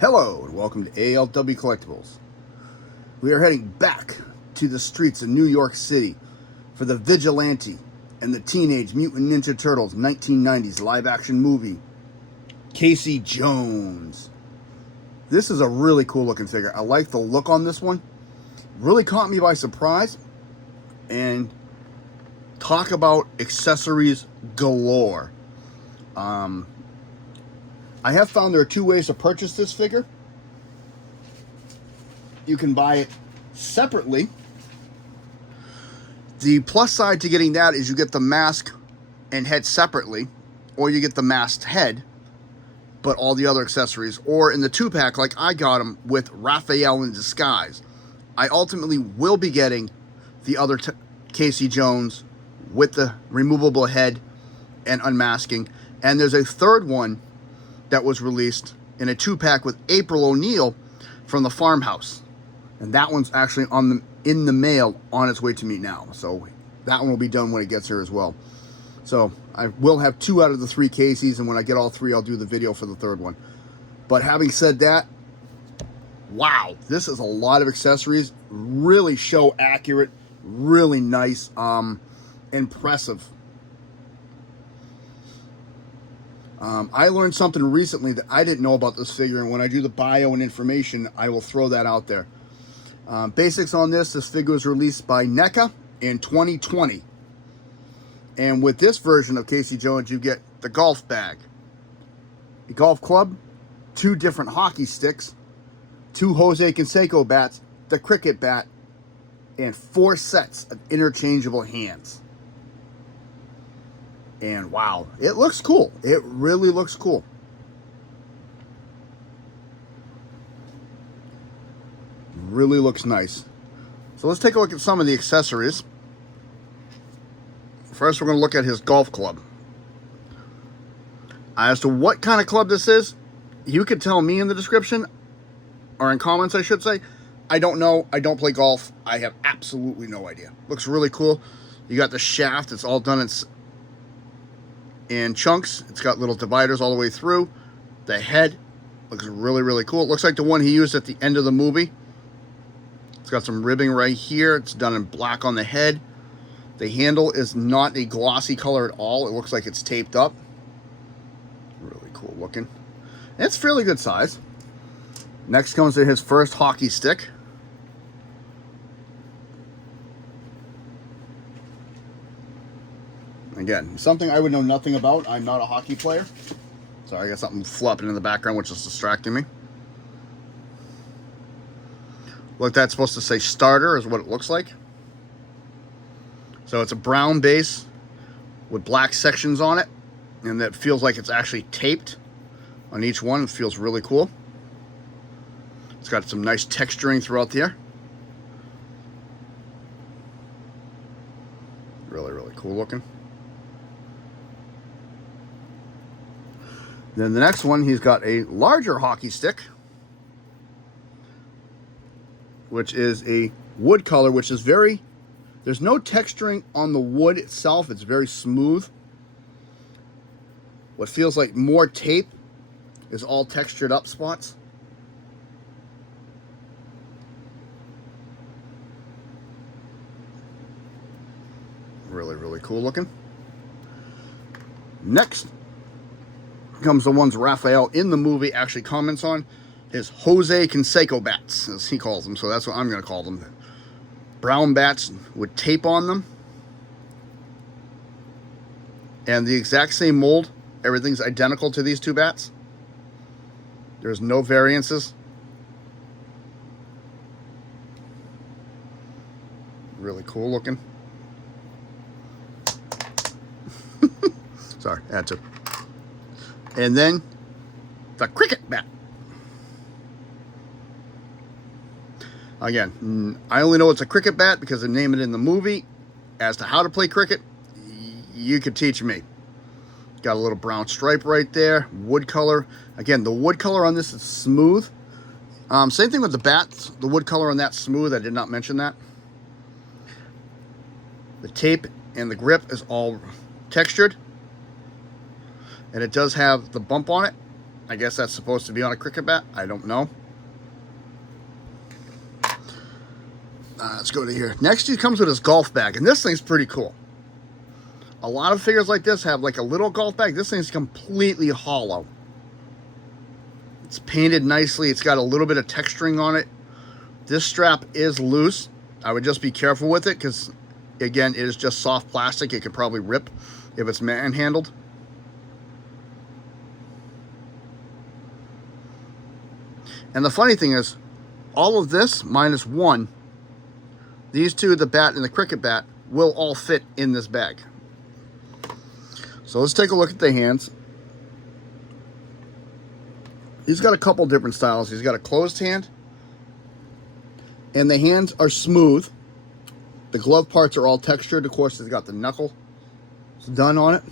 Hello and welcome to ALW Collectibles. We are heading back to the streets of New York City for the Vigilante and the Teenage Mutant Ninja Turtles 1990s live action movie, Casey Jones. This is a really cool looking figure. I like the look on this one. Really caught me by surprise. And talk about accessories galore. I have found there are two ways to purchase this figure. You can buy it separately. The plus side to getting that is you get the mask and head separately, or you get the masked head, but all the other accessories, or in the 2-pack like I got them with Raphael in disguise. I ultimately will be getting the other Casey Jones with the removable head and unmasking. And there's a third one that was released in a 2-pack with April O'Neil from the Farmhouse. And that one's actually in the mail on its way to me now. So that one will be done when it gets here as well. So I will have 2 out of the 3 Caseys, and when I get all 3, I'll do the video for the third one. But having said that, wow, this is a lot of accessories. Really show accurate, really nice, impressive. I learned something recently that I didn't know about this figure, and when I do the bio and information, I will throw that out there. Basics on this figure was released by NECA in 2020. And with this version of Casey Jones, you get the golf bag, a golf club, 2 different hockey sticks, 2 Jose Canseco bats, the cricket bat, and 4 sets of interchangeable hands. And wow, it looks cool. It really looks cool. Really looks nice. So let's take a look at some of the accessories. First, we're going to look at his golf club. As to what kind of club this is, you could tell me in the description, or in comments I should say. I don't know. I don't play golf. I have absolutely no idea. Looks really cool. You got the shaft. It's all done in chunks. It's got little dividers all the way through. The head looks really, really cool. It looks like the one he used at the end of the movie. It's got some ribbing right here. It's done in black on the head. The handle is not a glossy color at all. It looks like it's taped up. Really cool looking. And it's fairly good size. Next comes to his first hockey stick. Again, something I would know nothing about. I'm not a hockey player. Sorry, I got something flopping in the background which is distracting me. Look, that's supposed to say starter is what it looks like. So it's a brown base with black sections on it, and that feels like it's actually taped on each one. It feels really cool. It's got some nice texturing throughout there. Really, really cool looking. Then the next one, he's got a larger hockey stick, which is a wood color, which is very, there's no texturing on the wood itself. It's very smooth. What feels like more tape is all textured up spots. Really, really cool looking. Next comes the ones Raphael in the movie actually comments on. His Jose Canseco bats, as he calls them. So that's what I'm going to call them. Brown bats with tape on them. And the exact same mold. Everything's identical to these 2 bats. There's no variances. Really cool looking. Sorry, I had to. And then the cricket bat. Again, I only know it's a cricket bat because they name it in the movie. As to how to play cricket, you could teach me. Got a little brown stripe right there. Wood color. Again, the wood color on this is smooth. Same thing with the bats. The wood color on that smooth. I did not mention that. The tape and the grip is all textured. And it does have the bump on it. I guess that's supposed to be on a cricket bat. I don't know. Let's go to here. Next, he comes with his golf bag, and this thing's pretty cool. A lot of figures like this have like a little golf bag. This thing's completely hollow. It's painted nicely. It's got a little bit of texturing on it. This strap is loose. I would just be careful with it because, again, it is just soft plastic. It could probably rip if it's manhandled. And the funny thing is, all of this minus one, these two, the bat and the cricket bat, will all fit in this bag. So let's take a look at the hands. He's got a couple different styles. He's got a closed hand, and the hands are smooth. The glove parts are all textured. Of course, he's got the knuckle done on it.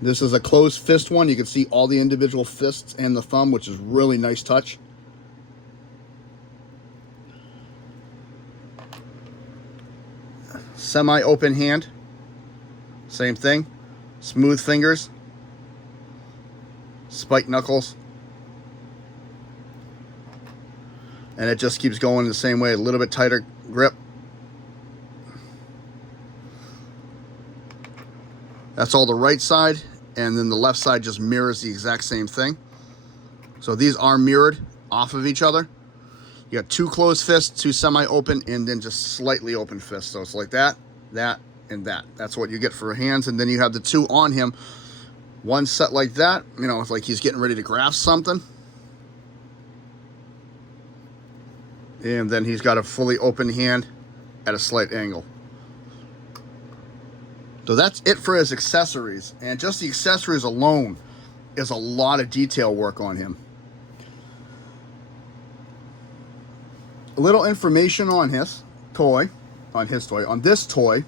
This is a closed fist one. You can see all the individual fists and the thumb, which is really nice touch. Semi-open hand. Same thing. Smooth fingers. Spiked knuckles. And it just keeps going the same way. A little bit tighter grip. That's all the right side. And then the left side just mirrors the exact same thing. So these are mirrored off of each other. You got two closed fists, two semi-open, and then just slightly open fists. So it's like that, that, and that. That's what you get for hands. And then you have the two on him. One set like that. You know, it's like he's getting ready to grasp something. And then he's got a fully open hand at a slight angle. So that's it for his accessories. And just the accessories alone is a lot of detail work on him. A little information on his toy. On this toy,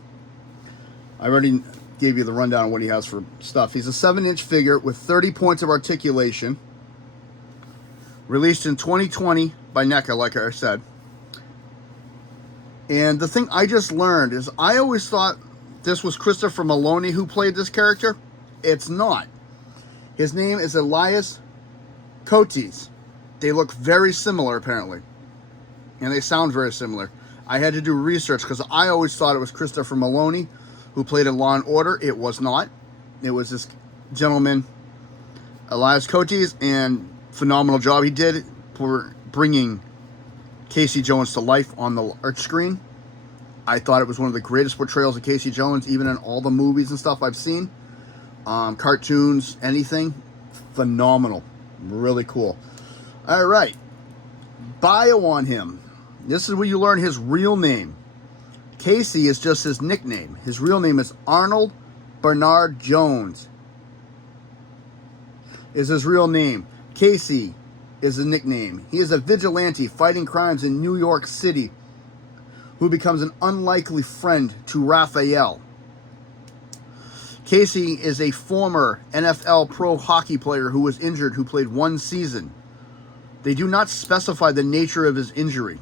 I already gave you the rundown on what he has for stuff. He's a 7-inch figure with 30 points of articulation. Released in 2020 by NECA, like I said. And the thing I just learned is I always thought this was Christopher Maloney who played this character. It's not. His name is Elias Coates. They look very similar, apparently. And they sound very similar. I had to do research because I always thought it was Christopher Maloney who played in Law & Order. It was not. It was this gentleman, Elias Coates, and phenomenal job he did for bringing Casey Jones to life on the large screen. I thought it was one of the greatest portrayals of Casey Jones, even in all the movies and stuff I've seen. Cartoons, anything. Phenomenal. Really cool. All right. Bio on him. This is where you learn his real name. Casey is just his nickname. His real name is Arnold Bernard Jones. Is his real name. Casey is a nickname. He is a vigilante fighting crimes in New York City who becomes an unlikely friend to Raphael. Casey is a former NFL pro hockey player who was injured, who played 1 season. They do not specify the nature of his injury.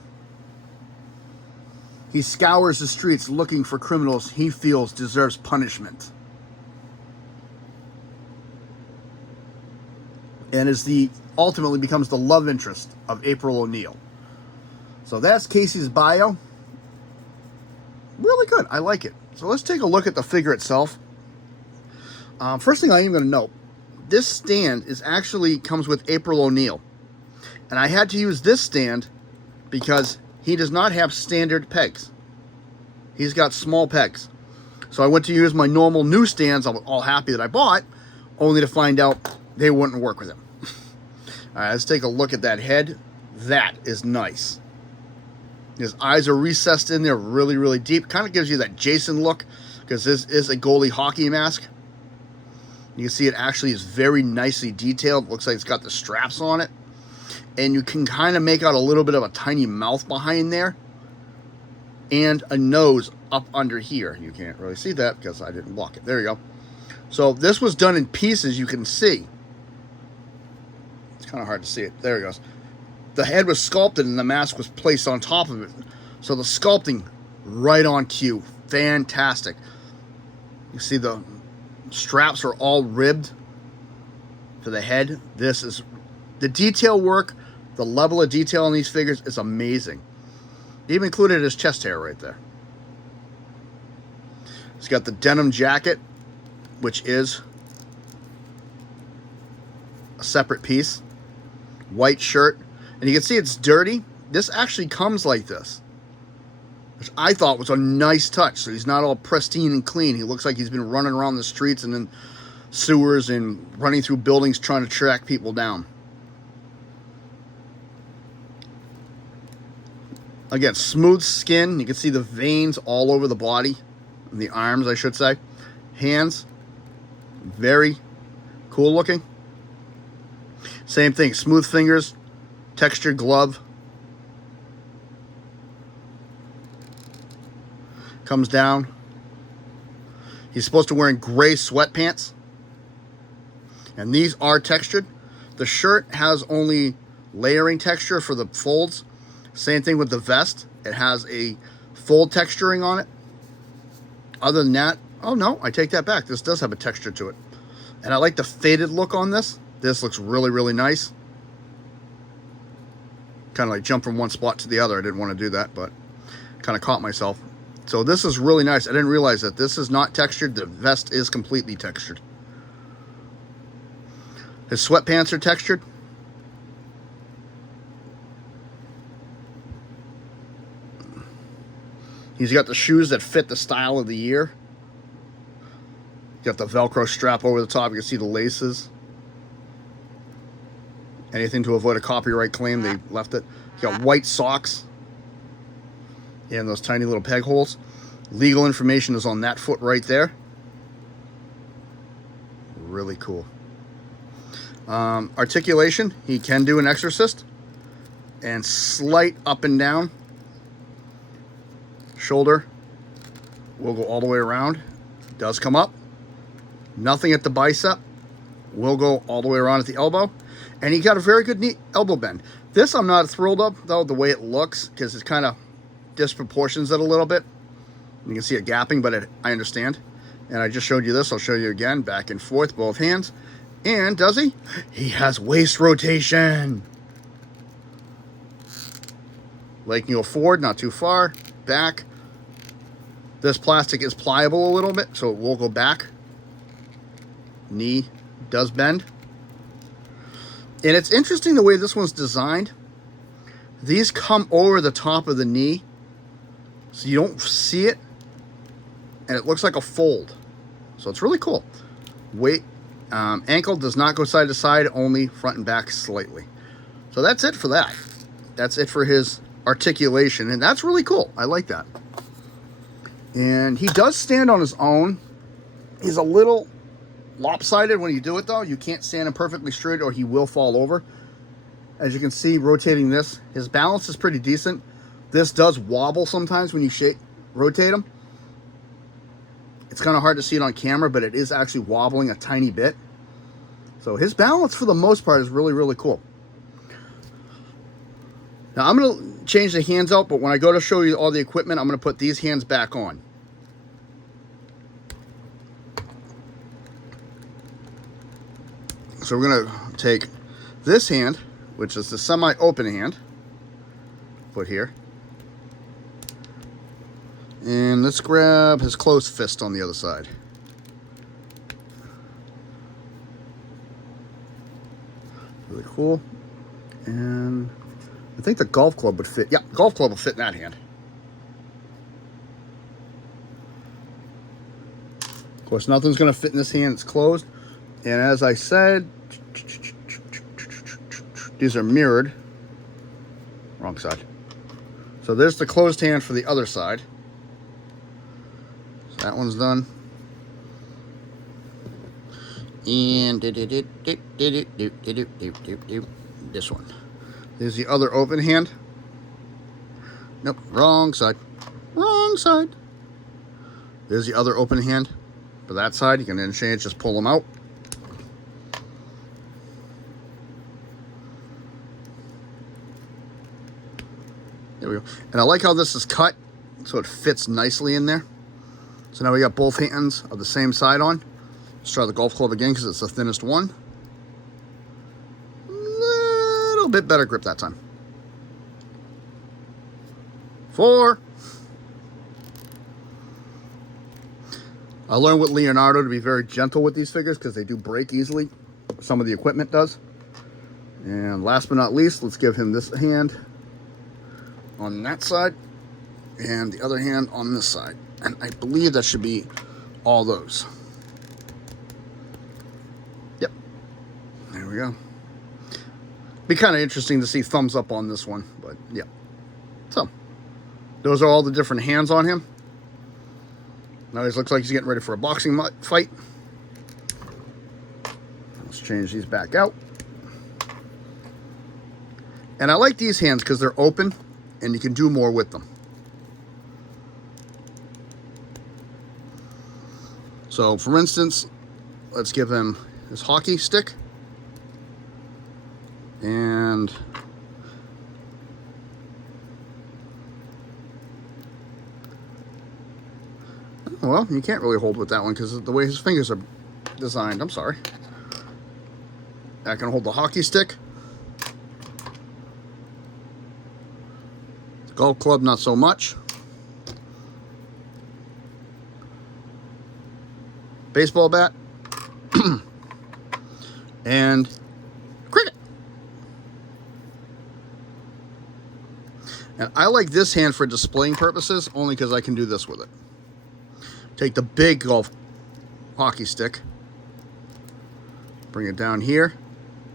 He scours the streets looking for criminals he feels deserves punishment. And ultimately becomes the love interest of April O'Neil. So that's Casey's bio. Really good. I like it. So let's take a look at the figure itself. First thing I am going to note, this stand comes with April O'Neil. And I had to use this stand because he does not have standard pegs. He's got small pegs. So I went to use my normal new stands I was all happy that I bought, only to find out they wouldn't work with him. All right, let's take a look at that head. That is nice. His eyes are recessed in there really, really deep. Kind of gives you that Jason look because this is a goalie hockey mask. You can see it actually is very nicely detailed. Looks like it's got the straps on it. And you can kind of make out a little bit of a tiny mouth behind there. And a nose up under here. You can't really see that because I didn't block it. There you go. So this was done in pieces, you can see. It's kind of hard to see it. There it goes. The head was sculpted and the mask was placed on top of it. So the sculpting, right on cue. Fantastic. You see the Straps are all ribbed for the head. This is the detail work, the level of detail on these figures is amazing. They even included his chest hair right there. He's got the denim jacket, which is a separate piece. White shirt. And you can see it's dirty. This actually comes like this, which I thought was a nice touch. So he's not all pristine and clean. He looks like he's been running around the streets and in sewers and running through buildings trying to track people down. Again, smooth skin. You can see the veins all over the body. The arms, I should say. Hands. Very cool looking. Same thing. Smooth fingers. Textured glove. Comes down. He's supposed to be wearing gray sweatpants. And these are textured. The shirt has only layering texture for the folds. Same thing with the vest. It has a fold texturing on it. Other than that, oh no, I take that back. This does have a texture to it. And I like the faded look on this. This looks really, really nice. Kind of like jump from one spot to the other. I didn't want to do that, but kind of caught myself. So this is really nice. I didn't realize that this is not textured. The vest is completely textured. His sweatpants are textured. He's got the shoes that fit the style of the year. Got the Velcro strap over the top. You can see the laces. Anything to avoid a copyright claim, they left it. You got white socks. And those tiny little peg holes. Legal information is on that foot right there. Really cool. Articulation, he can do an exorcist. And slight up and down. Shoulder will go all the way around. Does come up. Nothing at the bicep. Will go all the way around at the elbow. And he got a very good knee elbow bend. This I'm not thrilled of, though, the way it looks, because it kind of disproportions it a little bit. You can see it gapping, but I understand. And I just showed you this. I'll show you again. Back and forth, both hands. And does he? He has waist rotation. Leg can go forward, not too far. Back. This plastic is pliable a little bit, so it will go back. Knee does bend. And it's interesting the way this one's designed. These come over the top of the knee, so you don't see it, and it looks like a fold. So it's really cool. Ankle does not go side to side, only front and back slightly. So that's it for that. That's it for his articulation, and that's really cool. I like that. And he does stand on his own. He's a little lopsided when you do it, though. You can't stand him perfectly straight or he will fall over. As you can see, rotating this, his balance is pretty decent. This does wobble sometimes when you rotate him. It's kind of hard to see it on camera, but it is actually wobbling a tiny bit. So his balance, for the most part, is really, really cool. Now, I'm going to change the hands out, but when I go to show you all the equipment, I'm going to put these hands back on. So we're going to take this hand, which is the semi-open hand, put here. And let's grab his closed fist on the other side. Really cool. And I think the golf club would fit. Yeah, golf club will fit in that hand. Of course, nothing's going to fit in this hand. It's closed. And as I said, these are mirrored. Wrong side. So there's the closed hand for the other side. So that one's done. And this one. There's the other open hand. Nope, wrong side. Wrong side. There's the other open hand for that side. You can interchange, just pull them out. There we go. And I like how this is cut so it fits nicely in there. So now we got both hands of the same side on. Let's try the golf club again because it's the thinnest one. Little bit better grip that time. 4. I learned with Leonardo to be very gentle with these figures because they do break easily. Some of the equipment does. And last but not least, let's give him this hand on that side and the other hand on this side. And I believe that should be all those. Yep. There we go. Be kind of interesting to see thumbs up on this one, but yeah. So, those are all the different hands on him. Now he looks like he's getting ready for a boxing fight. Let's change these back out. And I like these hands because they're open and you can do more with them. So, for instance, let's give him his hockey stick. And well, you can't really hold with that one because of the way his fingers are designed. I'm sorry. I can hold the hockey stick. The golf club, not so much. Baseball bat. And cricket. And I like this hand for displaying purposes only because I can do this with it. Take the big golf hockey stick, bring it down here,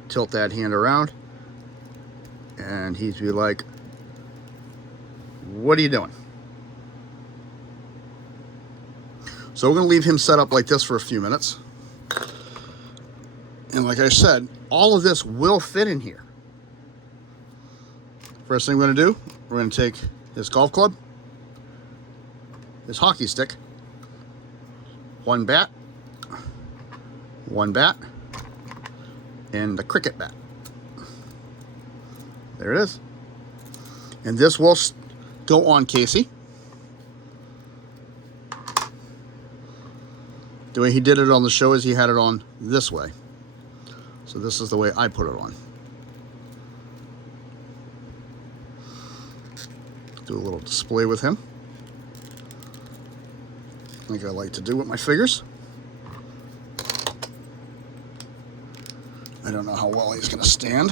tilt that hand around, and he'd be like, what are you doing? So we're going to leave him set up like this for a few minutes. And like I said, all of this will fit in here. First thing we're going to do, we're going to take his golf club, his hockey stick, one bat, and the cricket bat. There it is. And this will go on Casey. The way he did it on the show is he had it on this way. So this is the way I put it on. Do a little display with him. Like I like to do with my figures. I don't know how well he's going to stand.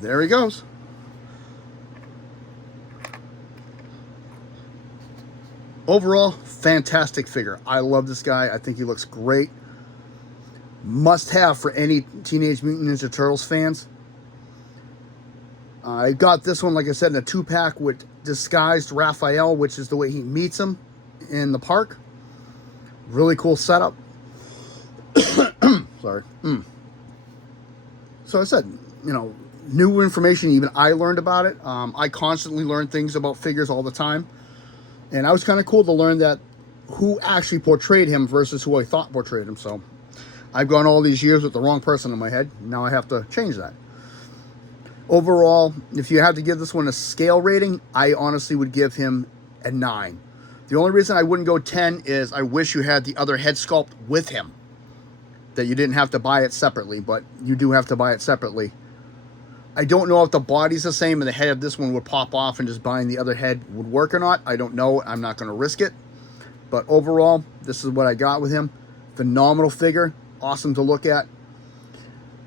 There he goes. Overall, fantastic figure. I love this guy. I think he looks great. Must have for any Teenage Mutant Ninja Turtles fans. I got this one, like I said, in a 2-pack with disguised Raphael, which is the way he meets him in the park. Really cool setup. Sorry. So I said, you know, new information, even I learned about it. I constantly learn things about figures all the time. And I was kind of cool to learn that who actually portrayed him versus who I thought portrayed him. So I've gone all these years with the wrong person in my head. Now I have to change that. Overall, if you had to give this one a scale rating, I honestly would give him a 9. The only reason I wouldn't go 10 is I wish you had the other head sculpt with him. That you didn't have to buy it separately, but you do have to buy it separately. I don't know if the body's the same and the head of this one would pop off and just buying the other head would work or not. I don't know. I'm not going to risk it. But overall, this is what I got with him. Phenomenal figure. Awesome to look at.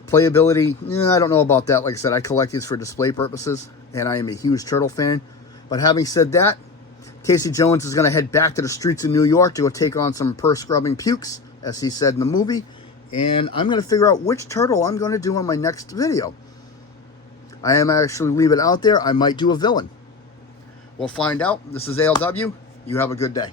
Playability, I don't know about that. Like I said, I collect these for display purposes, and I am a huge Turtle fan. But having said that, Casey Jones is going to head back to the streets of New York to go take on some purse-scrubbing pukes, as he said in the movie. And I'm going to figure out which Turtle I'm going to do on my next video. I am actually leave it out there. I might do a villain. We'll find out. This is ALW. You have a good day.